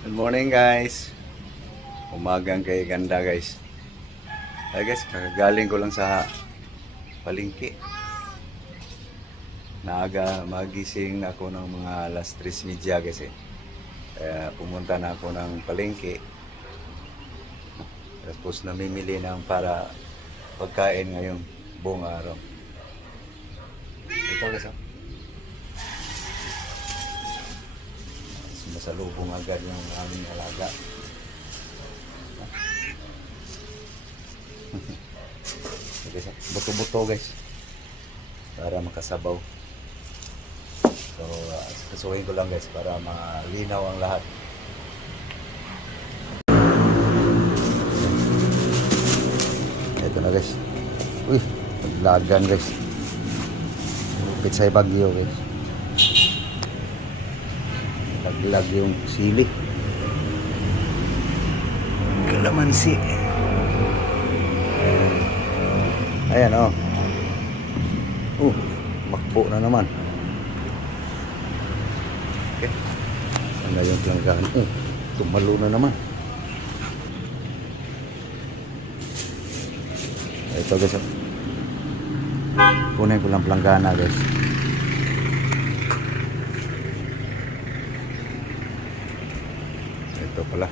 Good morning guys. Umagang kay ganda guys. Ay guys, kagaling ko lang sa palengke. Naaga magising na ako ng mga alas 3:30 guys eh. Kaya pumunta na ako ng palengke. Tapos namimili ng para pagkain ngayong buong araw. Ito guys oh. Masalubong agad yung aming alaga. Guys, buto-buto guys para makasabaw. So kasuhin ko lang guys para malinaw ang lahat. Ito na guys. Uy, naglagan guys. Pitsay bagyo guys. Laglag yung sili. Kalamansi. Ayan oh. Makbo na naman. Okay. Saan na yung planggana? Tumalo na naman. Ito guys. Kunin ko lang planggana guys. Ito pala.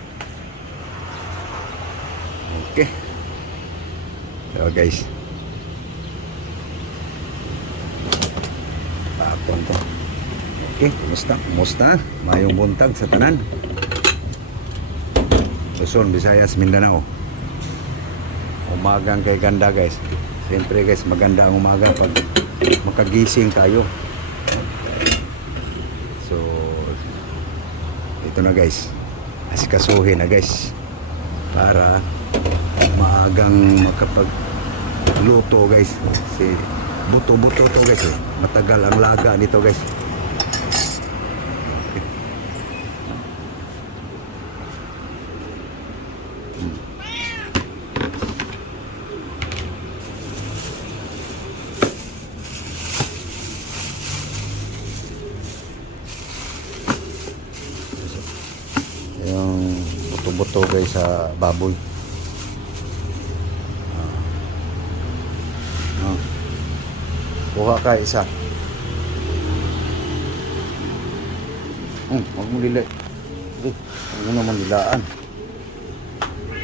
Okay. So guys. Tapon to. Okay, kumusta? Mayong buntag sa tanan. Luzon, Visayas, Mindanao. Umagang kay ganda guys. Siyempre guys, maganda ang umaga pag makagising tayo. So, ito na guys. Asikasuhin na guys. Para maagang makapagluto guys. Si buto-buto to guys eh. Matagal ang laga nito guys. Yung buto-buto guys sa baboy. Kuha ka isa. Huwag mo lila. Huwag mo naman lilaan.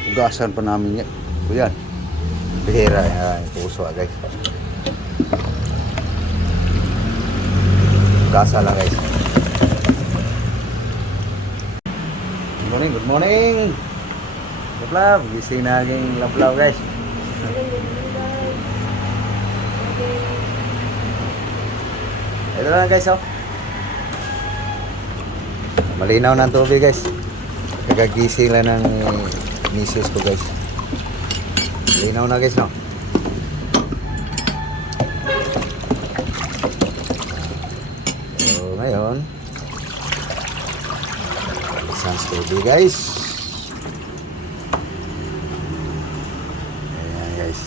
Ugasan pa namin yan. Yan. Bihira. Yan. Puso guys. Ugasa lang guys. Good morning. Good morning. Laplaw. Gising na aking laplaw guys. Ito lang guys oh. Malinaw ng tubig guys. Kagagising lang ng misis ko guys. Malinaw na guys no. So ngayon isang tubig guys. Ayan guys.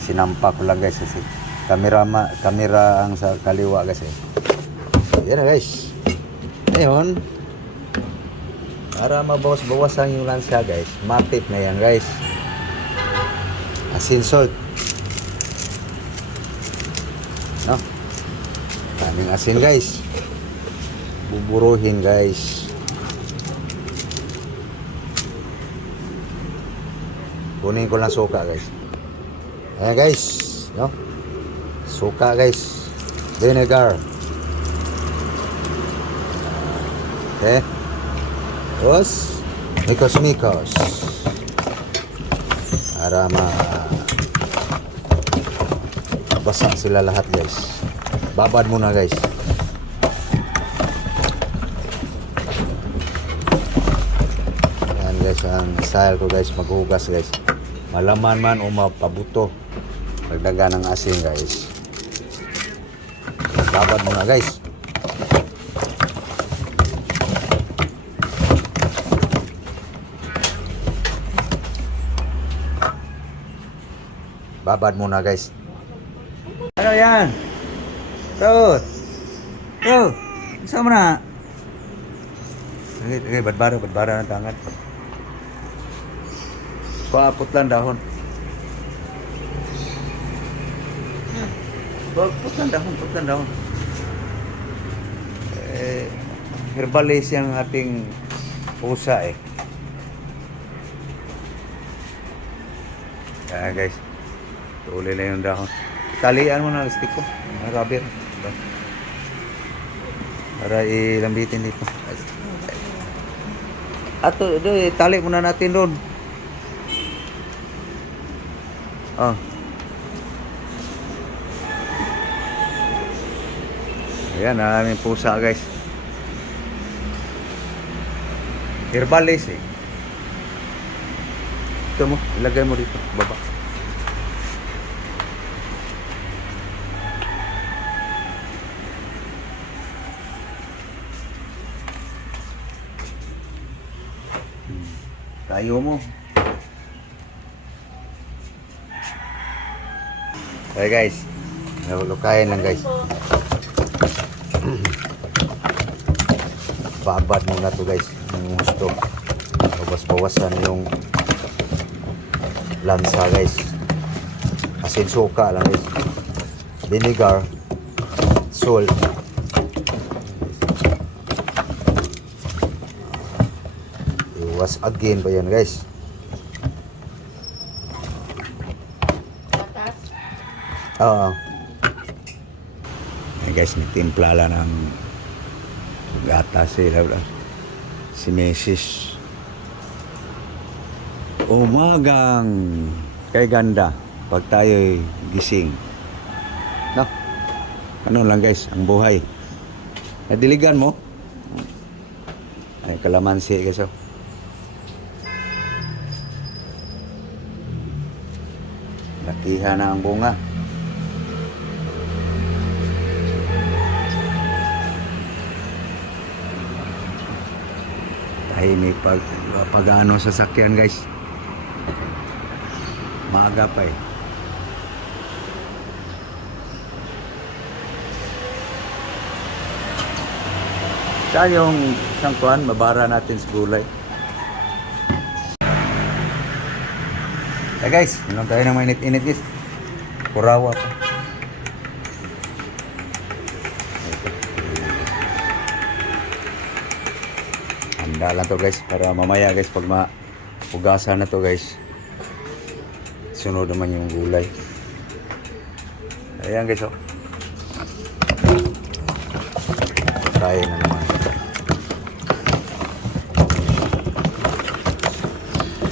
Sinampa ko lang guys kasi kamera ang sa kaliwa kasi. Yan na guys. Ngayon, para mabawas-bawasan yung lansa guys, matip na yan guys. Asin salt. No? Kaming asin guys. Buburuhin guys. Kunin ko lang suka guys. Ayan guys. No? Suka guys. Vinegar. Okay. Tapos mikos-mikos. Para basa sila lahat guys. Babad muna guys. Ayan guys ang style ko guys. Maghugas guys. Malaman man o mapabuto. Magdagan ng asin guys. Babad muna guys. Babad muna guys. Ano yan? Bro. Bro. Saan mo na? Okay, badbara ng tangan. Paapot lang dahon. Put lang dahon. Herbalis yung ating pusa eh. Kaya guys, tuloy lang yung dahon. Talian mo na stick ko. Rubber. Para ilambitin dito. Ato, tali muna natin doon. Oh. Ayan, aming pusa guys. Herbalis eh. Ito mo, ilagay mo dito, baba. Tayo mo. Okay guys, lukayin lang guys. Babad muna to guys, ng gusto. Bawas-bawasan yung lansa guys. Asin suka lang guys. Vinegar, salt. Iwas again pa yan guys. Oo. Guys, nagtimpla lang ng gatas si Mrs. Umagang kay ganda pag tayo'y gising. No? Ano lang guys, ang buhay. Nadiligan mo? Ay, kalamansi guys. Oh. Lakihan na ang bunga. Tahimik pag-ano sa sakyan guys. Maaga pa eh. Saan yung sangkuhan? Mabara natin sa gulay. Eh guys, inom tayo ng mainit-init guys. Kurawa pa. Handa lang to guys para mamaya guys pag mapugasan na to guys, sunod naman yung gulay. Ayan guys, oh. Tayo na naman.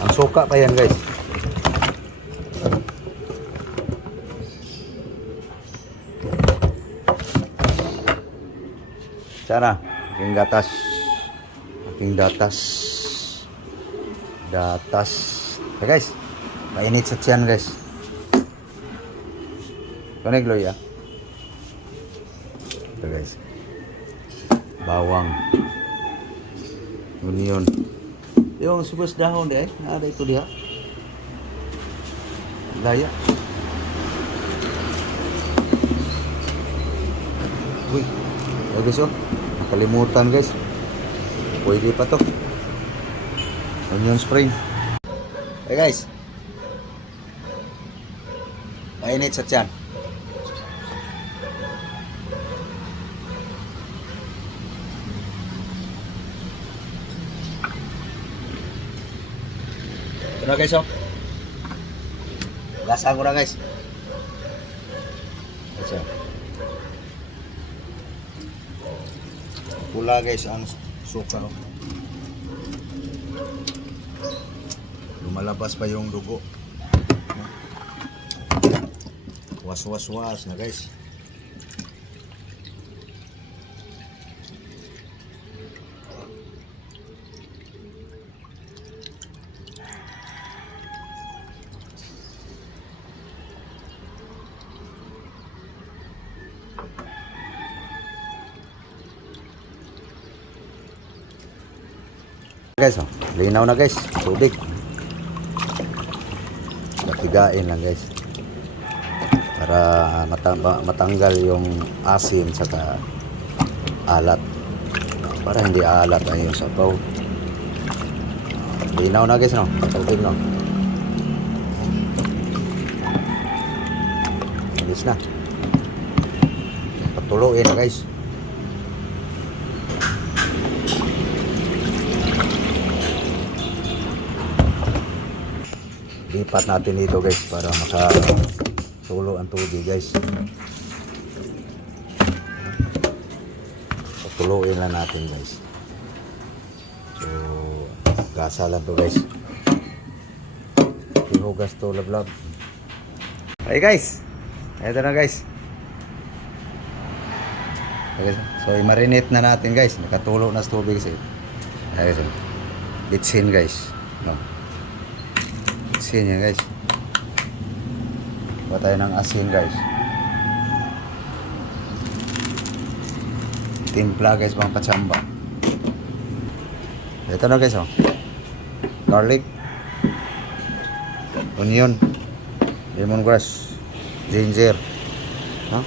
Ang suka pa yan guys. Sana aking gatas. Aking datas. Okay guys, mainit sa tiyan guys. Ito na gloy ah. Ito guys, bawang, onion, yung subas dahon deh, ada itu dia, laya. Uy, guys oh, nakalimutan guys. Pwede pa to. Onion spring. Hey guys, mainit sa tiyan. Ito na guys oh. Lasa ko na guys. Ito. Pula guys ang suka oh. Lumalabas pa yung dugo. Was na guys. Guys, oh, linaw na guys, tubig. Patigain lang guys. Para matanggal yung asin saka alat. para hindi alat na yung sabaw. Linaw na guys, no? Tubig, no? Alis na. Patuloy na guys. Lipat natin dito guys para makatulo ang tubig guys. Patuloyin lang natin guys. So, gasa lang to guys. Hinugas to lablab. Hey guys, ito na guys. Okay, so i-marinate na natin guys. Nakatulo na sa tubig kasi. Okay, so, bitsin guys. No. Bitsin yan guys. Kuha tayo ng asin guys. Timpla guys, pang patsamba. Ito na guys, oh. Garlic, onion, lemongrass, ginger, huh?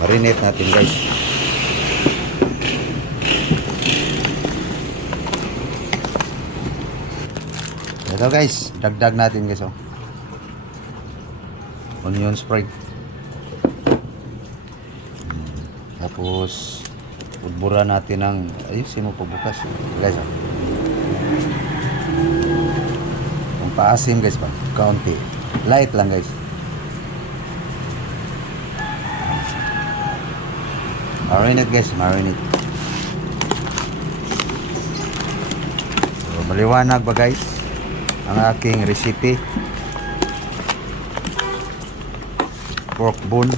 Marinate natin guys. Ito guys, dagdag natin guys, oh. Onion sprig. Tapos budbura natin ng ayusin mo pabukas guys, oh. Ang paasim guys pa, kaunti. Light lang guys. Marinate guys, marinate. So, maliwanag ba guys ang aking recipe? Pork bone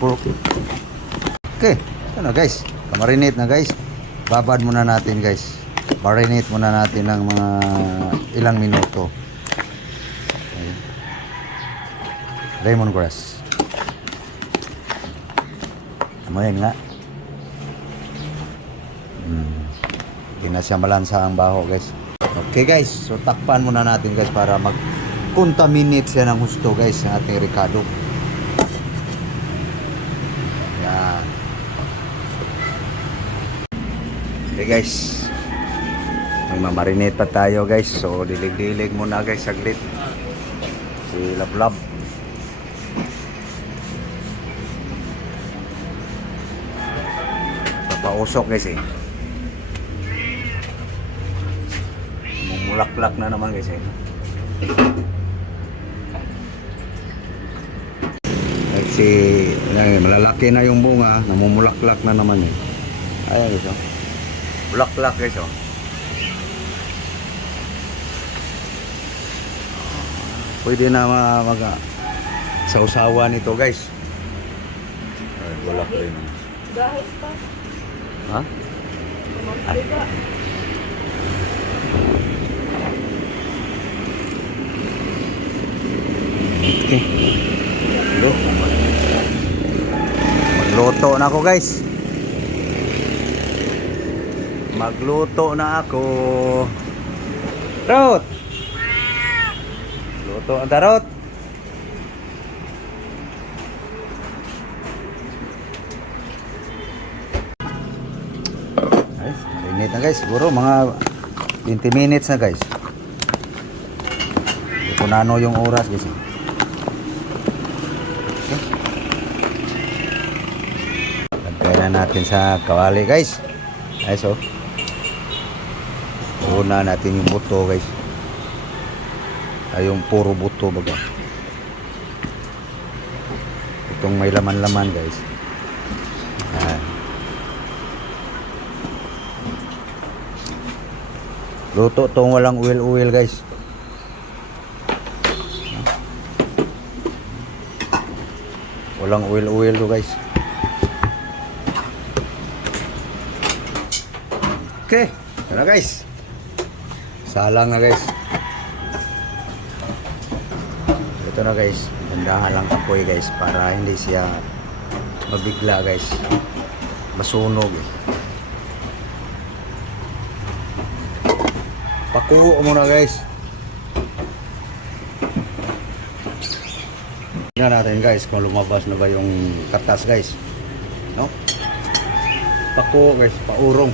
pork. Okay, ito na guys. Marinate na guys. Babad muna natin guys. Marinate muna natin ng mga ilang minuto. Okay. Lemongrass. Amoyin nga. Hindi na siya malansa ang baho guys. Okay guys, so takpan muna natin guys para mag-contaminate siya ng gusto guys sa ating ricado. Yan. Okay guys, magmamarinate pa tayo guys. So dilig-dilig muna guys saglit si lablab. Papausok guys eh. Mumulaklak na naman guys eh. Kasi malalaki na yung bunga, namumulaklak na naman eh. Ayan guys, oh. Bulaklak guys, oh. Pwede na sausawan nito guys. Ay, bulak rin. Dahil pa. Ha? Mamaliga. Okay. Magluto na ako guys. Magluto na ako. Tarot. Luto ang tarot. Guys, marinate na guys. Siguro mga 20 minutes na guys. Hindi ko na ano yung oras guys. Okay. Lagay na natin sa kawali guys. Guys, oh. Una natin yung buto guys. Ay yung puro buto baga. Itong may laman-laman guys. Ayan. Luto tong walang oil guys. Walang oil to guys. Okay, ito na guys. Salang na guys. Ito na guys. Gandahan lang apoy guys para hindi siya mabigla guys. Masunog eh. Pakuho muna guys. Tingnan natin guys kung lumabas na ba yung katas guys. No? pako guys, paurong.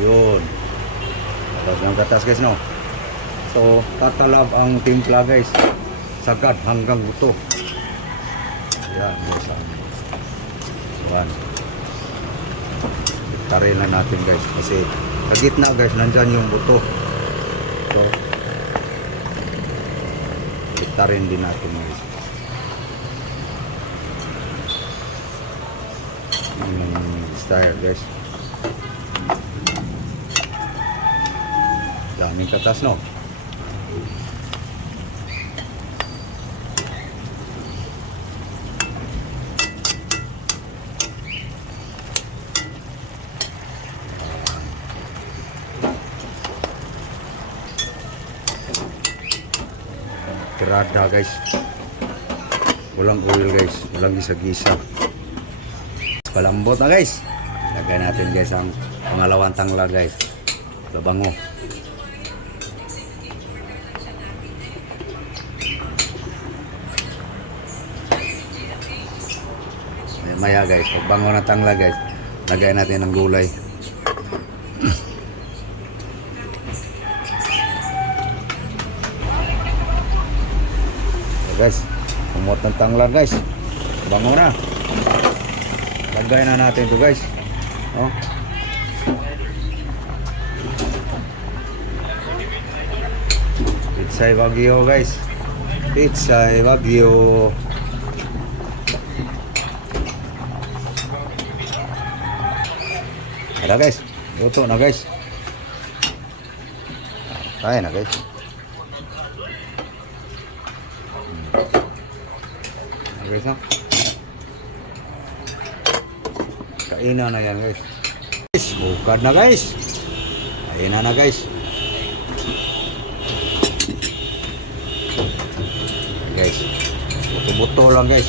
Yun. Tapos ng gatas guys no. So tatalab ang timpla guys. Sagad hanggang buto. Yan guys. Yan. Tarin na natin guys kasi sa gitna guys nandyan yung buto. So tarin din natin guys. Style guys. Daming katas no. Tirada guys. Walang oil guys, walang gisa-gisa. Palambot na guys. Lagay natin guys ang pangalawang tangla guys. Labango. Maya guys, pag bango na tangla guys, lagay natin ng gulay. Guys, umot ng tangla guys. Bango na. Lagay na natin to guys. Oh. Pitsay Wagyu guys. Pitsay Wagyu. Ada guys. Luto na guys. Kaya na guys. Guys no? Kainan na yan guys. Bukad na guys. Kainan na guys. Guys. Buto-buto lang guys.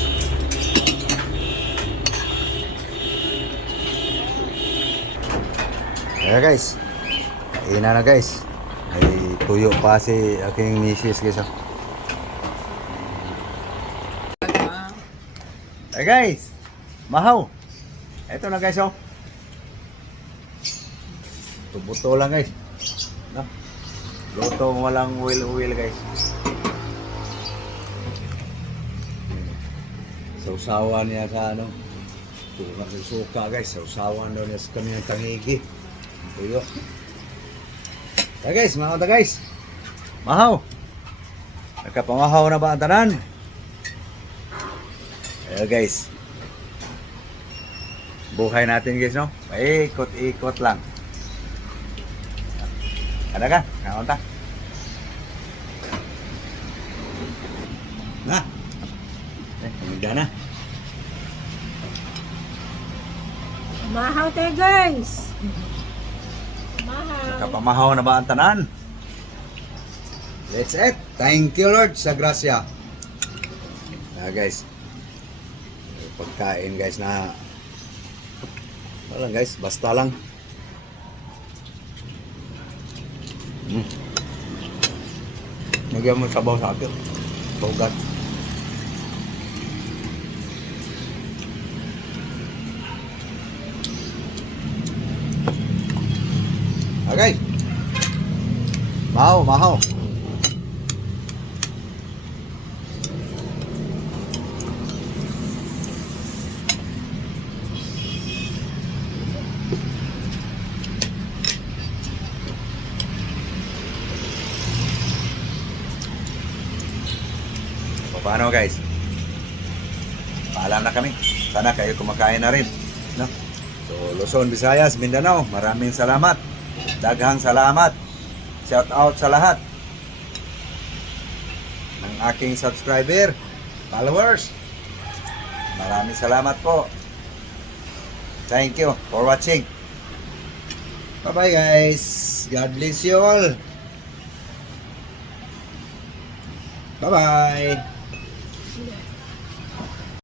Kaya guys. Kainan na guys. Ay tuyo pa si aking misis guys. Hey guys, mahaw. Ito na guys oh. Buto lang guys. No? Luto walang oil guys. Sausawan niya sa ano. Tulang ng suka guys. Sausawan daw niya sa kanyang tangigi. Tuyo. Hey guys, mahaw ta guys. Mahaw. Nagkapamahaw na ba ang tanan? Ayan guys. Buhay natin guys no. Paikot-ikot lang. Ada ka? Kaunta. Na. Udah na. Mahaw tayo guys. Mahaw. Kapamahaw na ba ang tanan? That's it. Thank you Lord sa grasya. Guys. Pagkain guys na wala guys, basta lang. Nagyan mo sabaw sa akin. Bogat. Okay. Mahaw. Paano guys? Paalam na kami. Sana kayo kumakain na rin. No? So Luzon, Visayas, Mindanao, maraming salamat. Daghang salamat. Shout out sa lahat ng aking subscriber, followers. Maraming salamat po. Thank you for watching. Bye bye guys. God bless you all. Bye bye. Yeah.